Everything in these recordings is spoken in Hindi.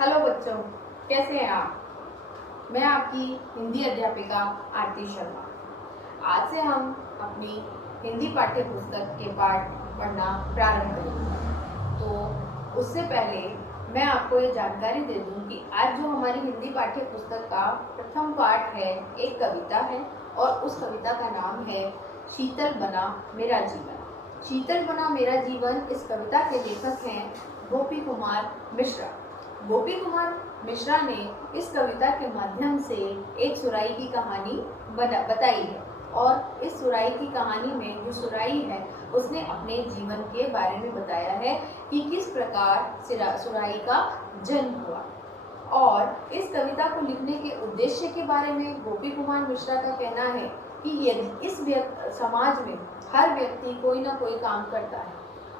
हेलो बच्चों, कैसे हैं आप? मैं आपकी हिंदी अध्यापिका आरती शर्मा। आज से हम अपनी हिंदी पाठ्य पुस्तक के पाठ पढ़ना प्रारंभ करेंगे। तो उससे पहले मैं आपको ये जानकारी दे दूं कि आज जो हमारी हिंदी पाठ्य पुस्तक का प्रथम पाठ है, एक कविता है और उस कविता का नाम है शीतल बना मेरा जीवन। शीतल बना मेरा जीवन इस कविता के लेखक हैं गोपी कुमार मिश्रा। गोपी कुमार मिश्रा ने इस कविता के माध्यम से एक सुराही की कहानी बताई है और इस सुराही की कहानी में जो सुराही है उसने अपने जीवन के बारे में बताया है कि किस प्रकार सुराही का जन्म हुआ। और इस कविता को लिखने के उद्देश्य के बारे में गोपी कुमार मिश्रा का कहना है कि यदि इस समाज में हर व्यक्ति कोई ना कोई काम करता है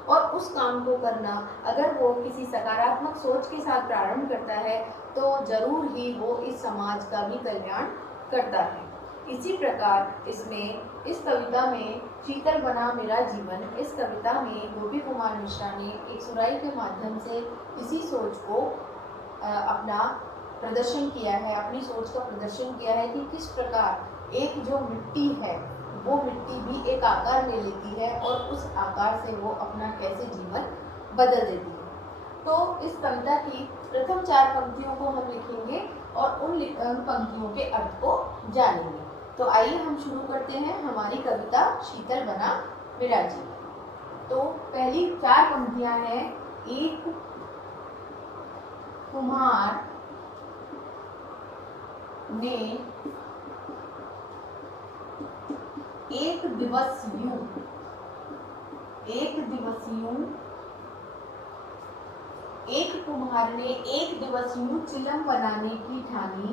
और उस काम को करना अगर वो किसी सकारात्मक सोच के साथ प्रारंभ करता है तो जरूर ही वो इस समाज का भी कल्याण करता है। इसी प्रकार इसमें इस कविता में शीतल बना मेरा जीवन इस कविता में गोपी कुमार मिश्रा ने एक सुराही के माध्यम से इसी सोच को अपना प्रदर्शन किया है, अपनी सोच का प्रदर्शन किया है कि किस प्रकार एक जो मिट्टी है वो मिट्टी भी एक आकार ले लेती है और उस आकार से वो अपना कैसे जीवन बदल देती है। तो इस कविता की प्रथम 4 पंक्तियों को हम लिखेंगे और उन पंक्तियों के अर्थ को जानेंगे। तो आइए हम शुरू करते हैं हमारी कविता शीतल बना मेरा जीवन। तो पहली 4 पंक्तियां हैं। एक कुम्हार ने एक दिवस यूं एक कुम्हार ने एक दिवस यूं चिलम बनाने की ठानी।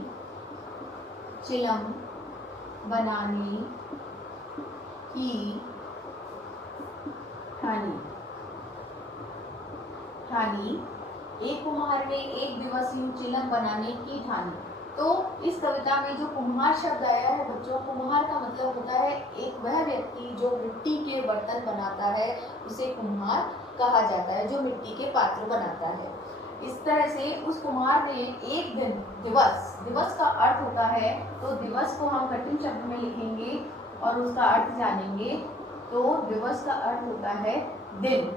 एक कुम्हार ने एक दिवस यूं चिलम बनाने की ठानी। तो इस कविता में जो कुम्हार शब्द आया है बच्चों, कुम्हार का मतलब होता है एक वह व्यक्ति जो मिट्टी के बर्तन बनाता है, उसे कुम्हार कहा जाता है, जो मिट्टी के पात्र बनाता है। इस तरह से उस कुम्हार ने एक दिन, दिवस का अर्थ होता है, तो दिवस को हम कठिन शब्द में लिखेंगे और उसका अर्थ जानेंगे। तो दिवस का अर्थ होता है दिन।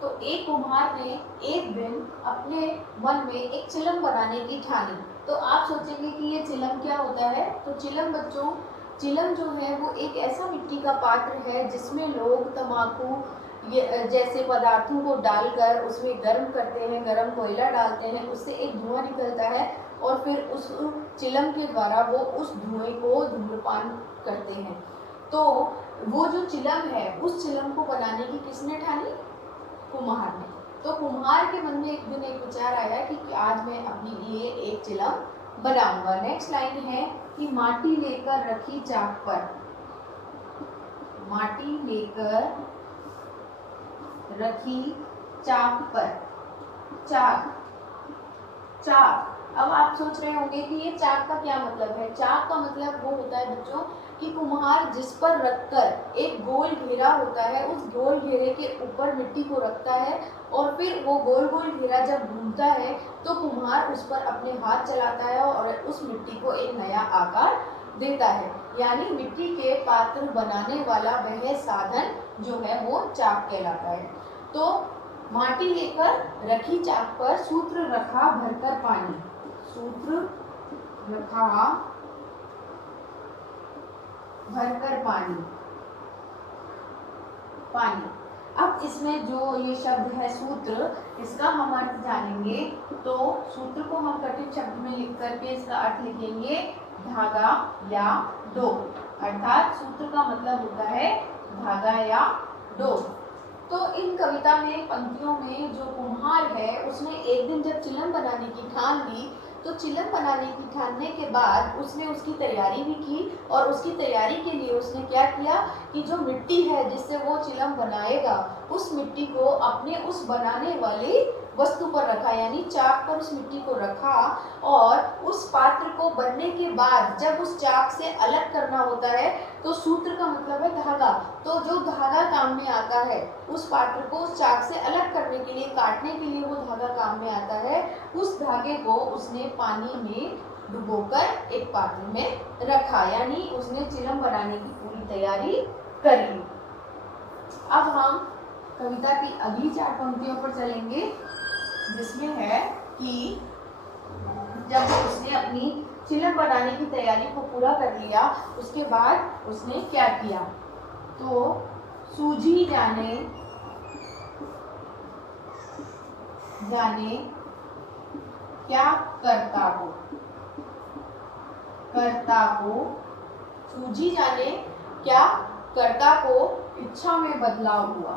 तो एक कुम्हार ने एक दिन अपने मन में एक चिलम बनाने की ठानी। तो आप सोचेंगे कि ये चिलम क्या होता है? तो चिलम बच्चों, चिलम जो है वो एक ऐसा मिट्टी का पात्र है जिसमें लोग तंबाकू जैसे पदार्थों को डालकर उसमें गर्म करते हैं, गर्म कोयला डालते हैं, उससे एक धुआं निकलता है और फिर उस चिलम के द्वारा वो उस धुएं को धूम्रपान करते हैं। तो वो जो चिलम है उस चिलम को बनाने की किसने ठानी? कुम्हार ने। तो कुम्हार के मन में एक दिन एक विचार आया कि आज मैं अपने लिए एक चिलम बनाऊंगा। नेक्स्ट लाइन है कि माटी लेकर रखी चाक पर। माटी लेकर रखी चाक पर। चाक। अब आप सोच रहे होंगे कि ये चाक का क्या मतलब है? चाक का मतलब वो होता है बच्चों कि कुम्हार जिस पर रखकर एक गोल घेरा होता है, उस गोल घेरे के ऊपर मिट्टी को रखता है और फिर वो गोल गोल घेरा जब घूमता है तो कुम्हार उस पर अपने हाथ चलाता है और उस मिट्टी को एक नया आकार देता है। यानी मिट्टी के पात्र बनाने वाला वह साधन जो है वो चाक कहलाता है। तो माटी लेकर रखी चाक पर सूत्र रखा भरकर पानी। सूत्र रखा भरकर पानी। अब इसमें जो ये शब्द है सूत्र, इसका हम अर्थ जानेंगे। तो सूत्र को हम कठिन शब्द में लिख करके इसका अर्थ लिखेंगे धागा या डोर। अर्थात सूत्र का मतलब होता है धागा या डोर। तो इन कविता में पंक्तियों में जो कुम्हार है उसने एक दिन जब चिलम बनाने की ठान ली, तो चिलम बनाने की ठानने के बाद उसने उसकी तैयारी भी की और उसकी तैयारी के लिए उसने क्या किया कि जो मिट्टी है जिससे वो चिलम बनाएगा उस मिट्टी को अपने उस बनाने वाली वस्तु पर रखा, यानी चाक पर उस मिट्टी को रखा और उस पात्र को बनने के बाद जब उस चाक से अलग करना होता है, तो सूत्र का मतलब है धागा, तो जो धागा काम में आता है उस पात्र को उस चाक से अलग करने के लिए, काटने के लिए वो धागा काम में आता है, उस धागे को उसने पानी में डुबोकर एक पात्र में रखा, यानी उसने चिलम बनाने की पूरी तैयारी कर ली। अब हम कविता की अगली 4 पंक्तियों पर चलेंगे, जिसमें है कि जब उसने अपनी चिलम बनाने की तैयारी को पूरा कर लिया, उसके बाद उसने क्या किया, तो सूझी जाने क्या करता को सूझी जाने क्या कर्ता को इच्छा में बदलाव हुआ।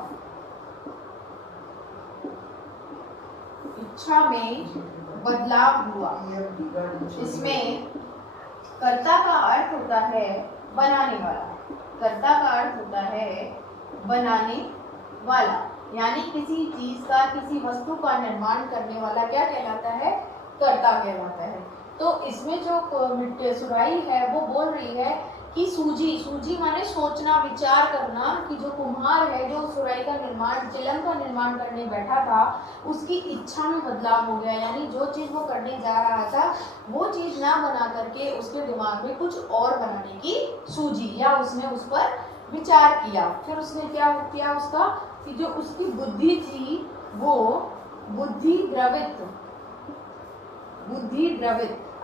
इसमें कर्ता का अर्थ होता है बनाने वाला, यानी किसी चीज का, किसी वस्तु का निर्माण करने वाला क्या कहलाता है, कर्ता कहलाता है। तो इसमें जो सुराही है वो बोल रही है कि सूझी माने सोचना, विचार करना, कि जो कुम्हार है जो सुराही का निर्माण, चिलम का निर्माण करने बैठा था, उसकी इच्छा में बदलाव हो गया, यानी जो चीज़ वो करने जा रहा था वो चीज़ ना बना करके उसके दिमाग में कुछ और बनाने की सूझी, या उसने उस पर विचार किया। फिर उसने क्या किया, उसका कि जो उसकी बुद्धि थी वो बुद्धि द्रवित।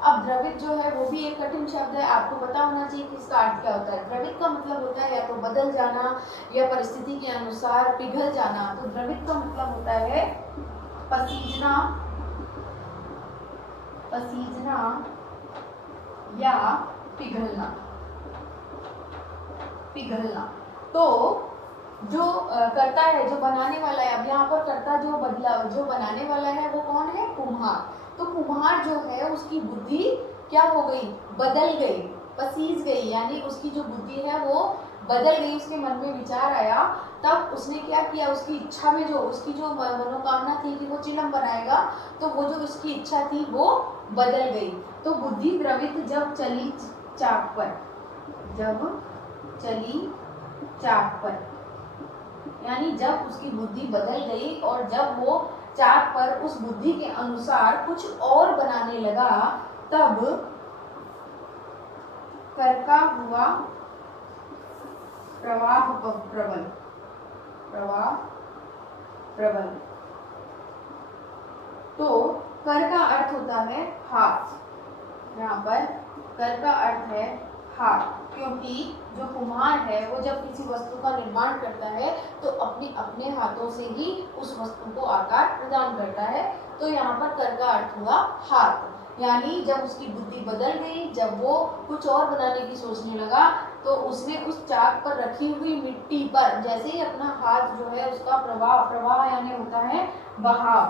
अब द्रवित जो है वो भी एक कठिन शब्द है, आपको पता होना चाहिए कि इसका अर्थ क्या होता है। द्रवित का मतलब होता है या तो बदल जाना या परिस्थिति के अनुसार पिघल जाना। तो द्रवित का मतलब होता है पसीजना या पिघलना। तो जो कर्ता है, जो बनाने वाला है, अब यहाँ पर कर्ता जो बनाने वाला है वो कौन है, कुम्हार। तो कुम्हार जो है उसकी बुद्धि क्या हो गई, बदल गई, पसीज गई, यानी उसकी जो बुद्धि है वो बदल गई, उसके मन में विचार आया, तब उसने क्या किया, उसकी इच्छा में उसकी जो मनोकामना थी कि वो चिलम बनाएगा, तो वो जो उसकी इच्छा थी वो बदल गई। तो बुद्धि द्रवित जब चली चाक पर, यानी जब उसकी बुद्धि बदल गई और जब वो चाक पर उस बुद्धि के अनुसार कुछ और बनाने लगा, तब कर्का हुआ प्रवाह प्रबल। तो कर का अर्थ होता है हाथ, यहाँ पर कर का अर्थ है हाथ, क्योंकि जो कुम्हार है वो जब किसी वस्तु का निर्माण करता है तो अपने हाथों से ही उस वस्तु को आकार प्रदान करता है। तो यहाँ पर कर का अर्थ हुआ हाथ, यानी जब उसकी बुद्धि बदल गई, जब वो कुछ और बनाने की सोचने लगा, तो उसने उस चाक पर रखी हुई मिट्टी पर जैसे ही अपना हाथ जो है उसका प्रवाह यानी होता है बहाव,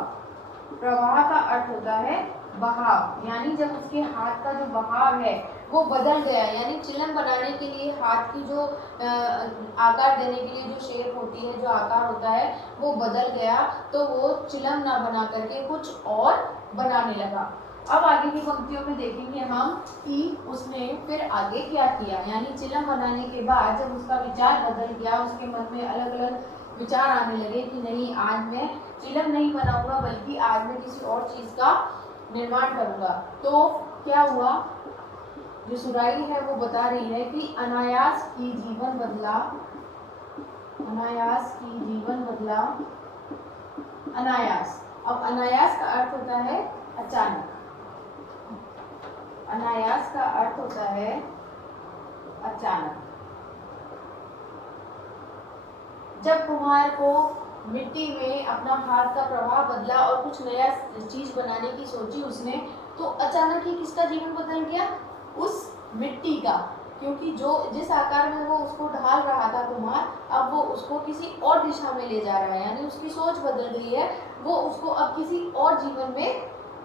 प्रवाह का अर्थ होता है बहाव, यानी जब उसके हाथ का जो बहाव है वो बदल गया, यानी चिलम बनाने के लिए हाथ की जो आकार देने के लिए जो शेप होती है, जो आकार होता है वो बदल गया, तो वो चिलम ना बना करके कुछ और बनाने लगा। अब आगे की पंक्तियों में देखेंगे हम कि उसने फिर आगे क्या किया, यानी चिलम बनाने के बाद जब उसका विचार बदल गया, उसके मन में अलग अलग विचार आने लगे कि नहीं, आज मैं चिलम नहीं बनाऊंगा बल्कि आज मैं किसी और चीज़ का निर्माण करूंगा। तो क्या हुआ, जो सुराही है वो बता रही है कि अनायास की जीवन बदला, अनायास। अब अनायास का अर्थ होता है अचानक, अनायास का अर्थ होता है अचानक। जब कुम्हार को मिट्टी में अपना हाथ का प्रवाह बदला और कुछ नया चीज बनाने की सोची उसने, तो अचानक ही किसका जीवन बदल गया, उस मिट्टी का, क्योंकि जो जिस आकार में वो उसको ढाल रहा था कुम्हार, अब वो उसको किसी और दिशा में ले जा रहा है, यानी उसकी सोच बदल गई है, वो उसको अब किसी और जीवन में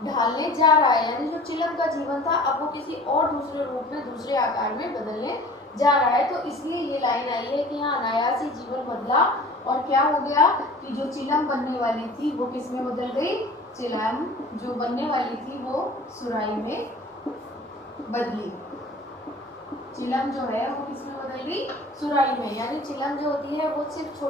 ढालने जा रहा है, यानी जो चिलम का जीवन था अब वो किसी और दूसरे रूप में, दूसरे आकार में बदलने जा रहा है। तो इसलिए ये लाइन आई है कि हाँ अनायास ही जीवन बदला, और क्या हो गया कि जो चिलम बनने वाली थी वो किस में बदल गई, चिलम जो बनने वाली थी वो सुराही में बदली। चिलम जो है वो किस में बदल गई, सुराही में। यानी चिलम जो होती है वो सिर्फ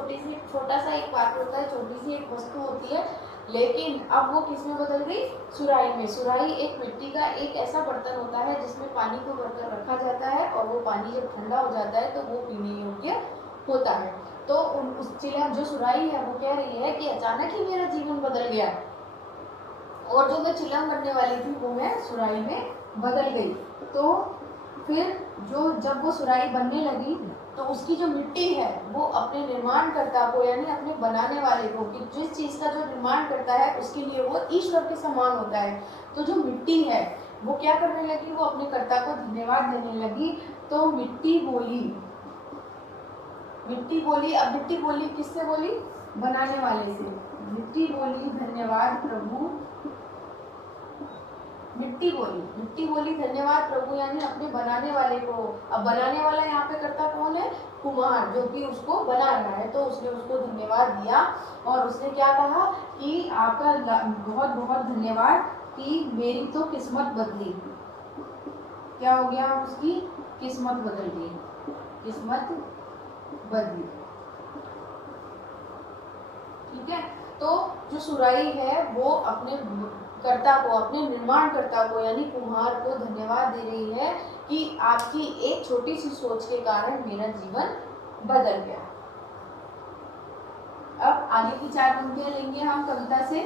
छोटा सा एक पात्र होता है, छोटी सी एक वस्तु होती है, लेकिन अब वो किस में बदल गई, सुराही में। सुराही एक मिट्टी का एक ऐसा बर्तन होता है जिसमें पानी को भरकर रखा जाता है, और वो पानी जब ठंडा हो जाता है तो वो पीने योग्य होता है। तो उस चिलम जो सुराही है वो कह रही है कि अचानक ही मेरा जीवन बदल गया, और जो मैं चिलम बनने वाली थी वो मैं सुराही में बदल गई। तो फिर जब वो सुराही बनने लगी तो उसकी जो मिट्टी है वो अपने निर्माणकर्ता को, यानी अपने बनाने वाले को, कि जिस चीज़ का जो निर्माण करता है उसके लिए वो ईश्वर के समान होता है। तो जो मिट्टी है वो क्या करने लगी, वो अपने कर्ता को धन्यवाद देने लगी। तो मिट्टी बोली, अब मिट्टी बोली किससे बोली, बनाने वाले से। मिट्टी बोली धन्यवाद प्रभु, मिट्टी बोली धन्यवाद प्रभु, यानी अपने बनाने वाले को। अब बनाने वाला यहाँ पे करता कौन है, कुम्हार, जो कि उसको बना रहा है। तो उसने उसको धन्यवाद दिया, और उसने क्या कहा कि आपका बहुत बहुत धन्यवाद कि मेरी तो किस्मत बदली। क्या हो गया, उसकी किस्मत बदल गई, किस्मत बदली। ठीक है। तो जो सुराही है वो अपने कर्ता को, अपने निर्माणकर्ता को यानी कुम्हार को धन्यवाद दे रही है कि आपकी एक छोटी सी सोच के कारण मेरा जीवन बदल गया। अब आगे की 4 पंक्तियां लेंगे हम कविता से,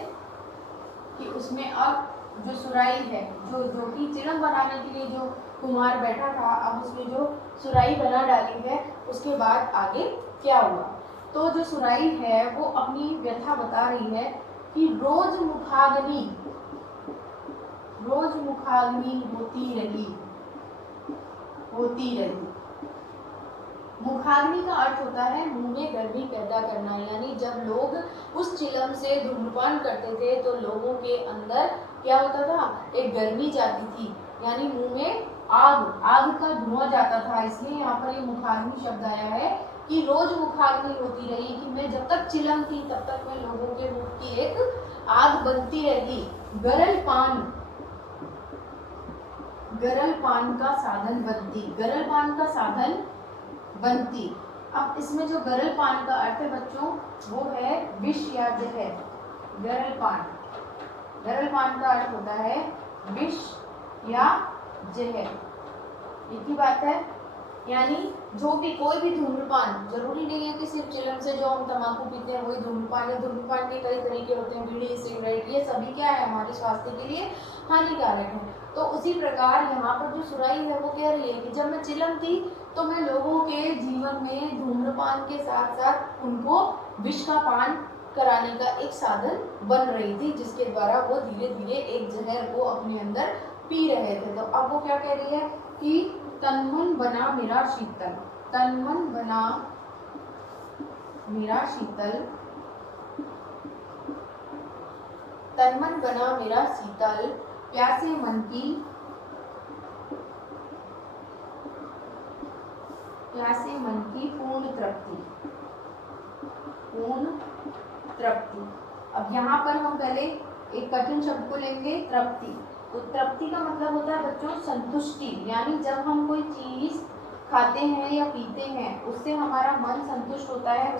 कि उसमें अब जो सुराही है, जो कि चिलम बनाने के लिए जो कुम्हार बैठा था, अब उसने जो सुराही बना डाली है, उसके बाद आगे क्या हुआ। तो जो सुराही है वो अपनी व्यथा बता रही है कि रोज मुखाग्नि होती रही। मुखाग्नि का अर्थ होता है मुंह में गर्मी पैदा करना, यानी जब लोग उस चिलम से धूम्रपान करते थे तो लोगों के अंदर क्या होता था, एक गर्मी जाती थी, यानी मुंह में आग का धुआं जाता था। इसलिए यहाँ पर ये मुखाग्नि शब्द आया है कि रोज मुखाग्नि होती रही, कि मैं जब तक चिलम थी तब तक मैं लोगों के मुख की एक आग बनती रहती। गरल पान का साधन बनती। अब इसमें जो गरल पान का अर्थ है बच्चों वो है विष या जहर। गरल पान का अर्थ होता है विष या जहर, एक ही बात है। यानी जो भी कोई भी धूम्रपान, जरूरी नहीं है कि सिर्फ चिलम से जो हम तंबाकू पीते हैं वही धूम्रपान है। धूम्रपान के कई तरीके होते हैं, बीड़ी, सिगरेट, ये सभी क्या है, हमारे स्वास्थ्य के लिए हानिकारक है। तो उसी प्रकार यहाँ पर जो सुराही है वो कह रही है कि जब मैं चिलम थी तो मैं लोगों के जीवन में धूम्रपान के साथ साथ उनको विष का पान कराने का एक साधन बन रही थी, जिसके द्वारा वो धीरे धीरे एक जहर को अपने अंदर पी रहे थे। तो अब वो क्या कह रही है कि तन-मन बना मेरा शीतल, प्यासे मन की पूर्ण तृप्ति। अब यहाँ पर हम पहले एक कठिन शब्द को लेंगे, तृप्ति। तो तृप्ति का मतलब होता है बच्चों संतुष्टि, यानी जब हम कोई चीज खाते हैं या पीते हैं उससे हमारा मन संतुष्ट होता है,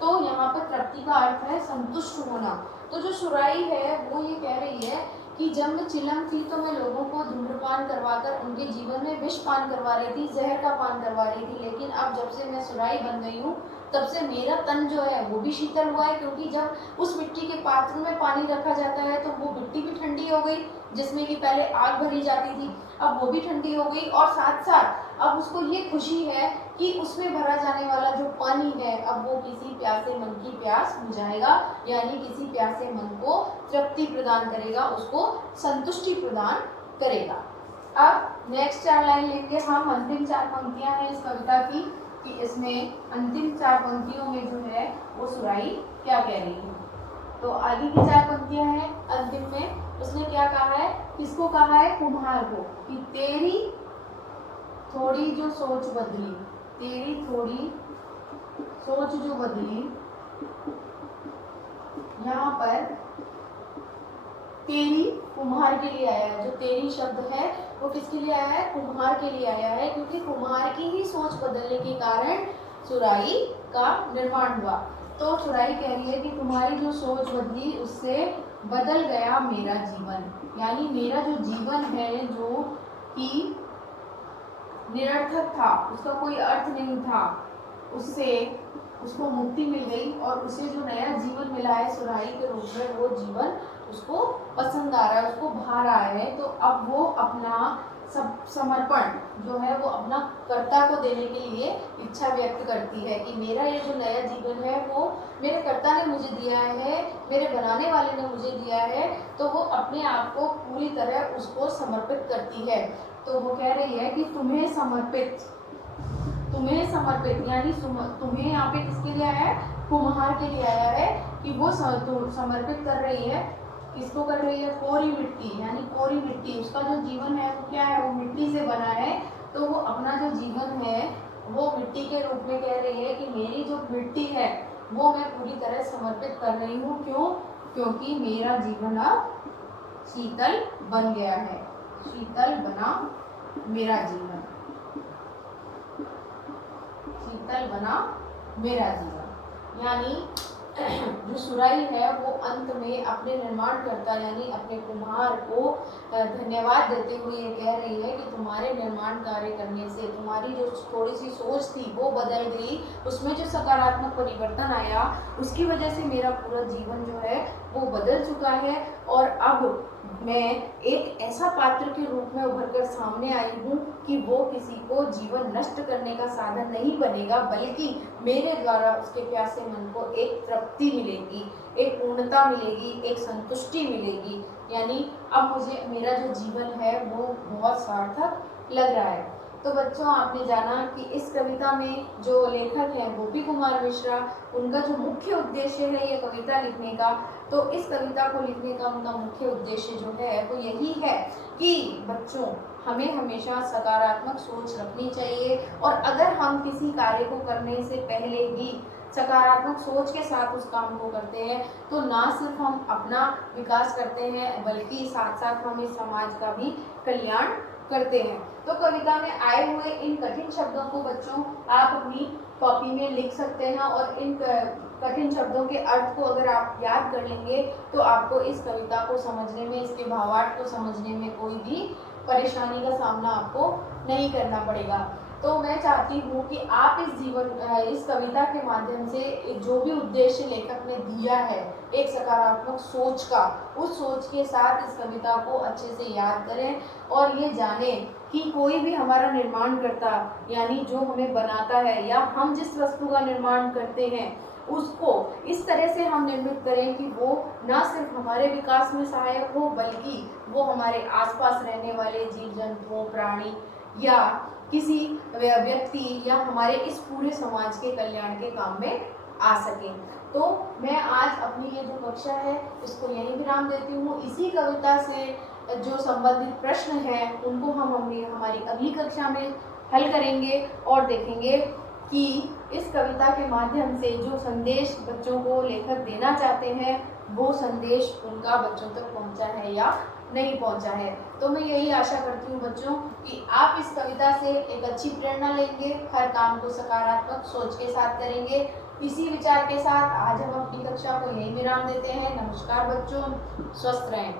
तो यहाँ पर तृप्ति का अर्थ है संतुष्ट होना। तो जो सुराही है वो ये कह रही है कि जब मैं चिलम थी तो मैं लोगों को धूम्रपान करवाकर उनके जीवन में विष पान करवा रही थी, जहर का पान करवा रही थी, लेकिन अब जब से मैं सुराही बन गई हूँ तब से मेरा तन जो है वो भी शीतल हुआ है, क्योंकि जब उस मिट्टी के पात्र में पानी रखा जाता है तो वो मिट्टी भी ठंडी हो गई, जिसमें कि पहले आग भरी जाती थी, अब वो भी ठंडी हो गई, और साथ साथ अब उसको ये खुशी है कि उसमें भरा जाने वाला जो पानी है अब वो किसी प्यासे मन की प्यास बुझाएगा, यानी किसी प्यासे मन को तृप्ति प्रदान करेगा, उसको संतुष्टि प्रदान करेगा। अब नेक्स्ट 4 लाइन लेंगे हम, अंतिम 4 पंक्तियां हैं इस कविता की, कि इसमें अंतिम 4 पंक्तियों में जो है वो सुराही क्या कह रही है। तो आगे की 4 पंक्तियां हैं, अंतिम में उसने क्या कहा है, किसको कहा है, कुम्हार को, कि तेरी थोड़ी जो सोच बदली, तेरी थोड़ी सोच जो बदली, यहाँ पर तेरी कुम्हार के लिए आया है। जो तेरी शब्द है वो किसके लिए आया है? कुम्हार के लिए आया है, क्योंकि कुम्हार की ही सोच बदलने के कारण सुराही का निर्माण हुआ। तो सुराही कह रही है कि तुम्हारी जो सोच बदली उससे बदल गया मेरा जीवन, यानी मेरा जो जीवन है जो कि निरर्थक था, उसका कोई अर्थ नहीं था, उससे उसको मुक्ति मिल गई और उसे जो नया जीवन मिला है सुराही के रूप में, वो जीवन उसको पसंद आ रहा है, उसको भा रहा है। तो अब वो अपना सब समर्पण जो है वो अपना कर्ता को देने के लिए इच्छा व्यक्त करती है कि मेरा ये जो नया जीवन है वो मेरे कर्ता ने मुझे दिया है, मेरे बनाने वाले ने मुझे दिया है, तो वो अपने आप को पूरी तरह उसको समर्पित करती है। तो वो कह रही है कि तुम्हें समर्पित यानी तुम्हें यहाँ पे किसके लिए आया है? कुम्हार के लिए आया है कि वो समर्पित कर रही है। किसको कर रही है? कोरी मिट्टी, यानी कोरी मिट्टी, उसका जो जीवन है वो क्या है? वो मिट्टी से बना है। तो वो अपना जो जीवन है वो मिट्टी के रूप में कह रही है कि मेरी जो मिट्टी है वो मैं पूरी तरह समर्पित कर रही हूँ। क्यों? क्योंकि मेरा जीवन अब शीतल बन गया है, शीतल बना मेरा जीवन, शीतल बना मेरा जीवन। यानी जो सुराही है वो अंत में अपने निर्माणकर्ता यानी अपने कुम्हार को धन्यवाद देते हुए ये कह रही है कि तुम्हारे निर्माण कार्य करने से तुम्हारी जो थोड़ी सी सोच थी वो बदल गई, उसमें जो सकारात्मक परिवर्तन आया उसकी वजह से मेरा पूरा जीवन जो है वो बदल चुका है और अब मैं एक ऐसा पात्र के रूप में उभर कर सामने आई हूँ कि वो किसी को जीवन नष्ट करने का साधन नहीं बनेगा, बल्कि मेरे द्वारा उसके प्यासे मन को एक तृप्ति मिलेगी, एक पूर्णता मिलेगी, एक संतुष्टि मिलेगी। यानी अब मुझे मेरा जो जीवन है वो बहुत सार्थक लग रहा है। तो बच्चों, आपने जाना कि इस कविता में जो लेखक हैं गोपी कुमार मिश्रा, उनका जो मुख्य उद्देश्य है ये कविता लिखने का, तो इस कविता को लिखने का उनका मुख्य उद्देश्य जो है वो यही है कि बच्चों हमें हमेशा सकारात्मक सोच रखनी चाहिए और अगर हम किसी कार्य को करने से पहले ही सकारात्मक सोच के साथ उस काम को करते हैं तो ना सिर्फ हम अपना विकास करते हैं बल्कि साथ साथ हम इस समाज का भी कल्याण करते हैं। तो कविता में आए हुए इन कठिन शब्दों को बच्चों आप अपनी कॉपी में लिख सकते हैं और इन कठिन शब्दों के अर्थ को अगर आप याद कर लेंगे तो आपको इस कविता को समझने में, इसके भावार्थ को समझने में कोई भी परेशानी का सामना आपको नहीं करना पड़ेगा। तो मैं चाहती हूँ कि आप इस कविता के माध्यम से जो भी उद्देश्य लेखक ने दिया है एक सकारात्मक सोच का, उस सोच के साथ इस कविता को अच्छे से याद करें और ये जानें कि कोई भी हमारा निर्माण करता यानी जो हमें बनाता है या हम जिस वस्तु का निर्माण करते हैं उसको इस तरह से हम निर्मित करें कि वो ना सिर्फ हमारे विकास में सहायक हो बल्कि वो हमारे आसपास रहने वाले जीव जंतुओं, प्राणी या किसी व्यक्ति या हमारे इस पूरे समाज के कल्याण के काम में आ सके। तो मैं आज अपनी ये जो कक्षा है इसको यहीं विराम देती हूँ। इसी कविता से जो संबंधित प्रश्न हैं उनको हम हमारी अगली कक्षा में हल करेंगे और देखेंगे कि इस कविता के माध्यम से जो संदेश बच्चों को लेखक देना चाहते हैं वो संदेश उनका बच्चों तक पहुंचा है या नहीं पहुंचा है। तो मैं यही आशा करती हूँ बच्चों कि आप इस कविता से एक अच्छी प्रेरणा लेंगे, हर काम को सकारात्मक सोच के साथ करेंगे। इसी विचार के साथ आज हम अपनी कक्षा को यहीं विराम देते हैं। नमस्कार बच्चों, स्वस्थ रहें।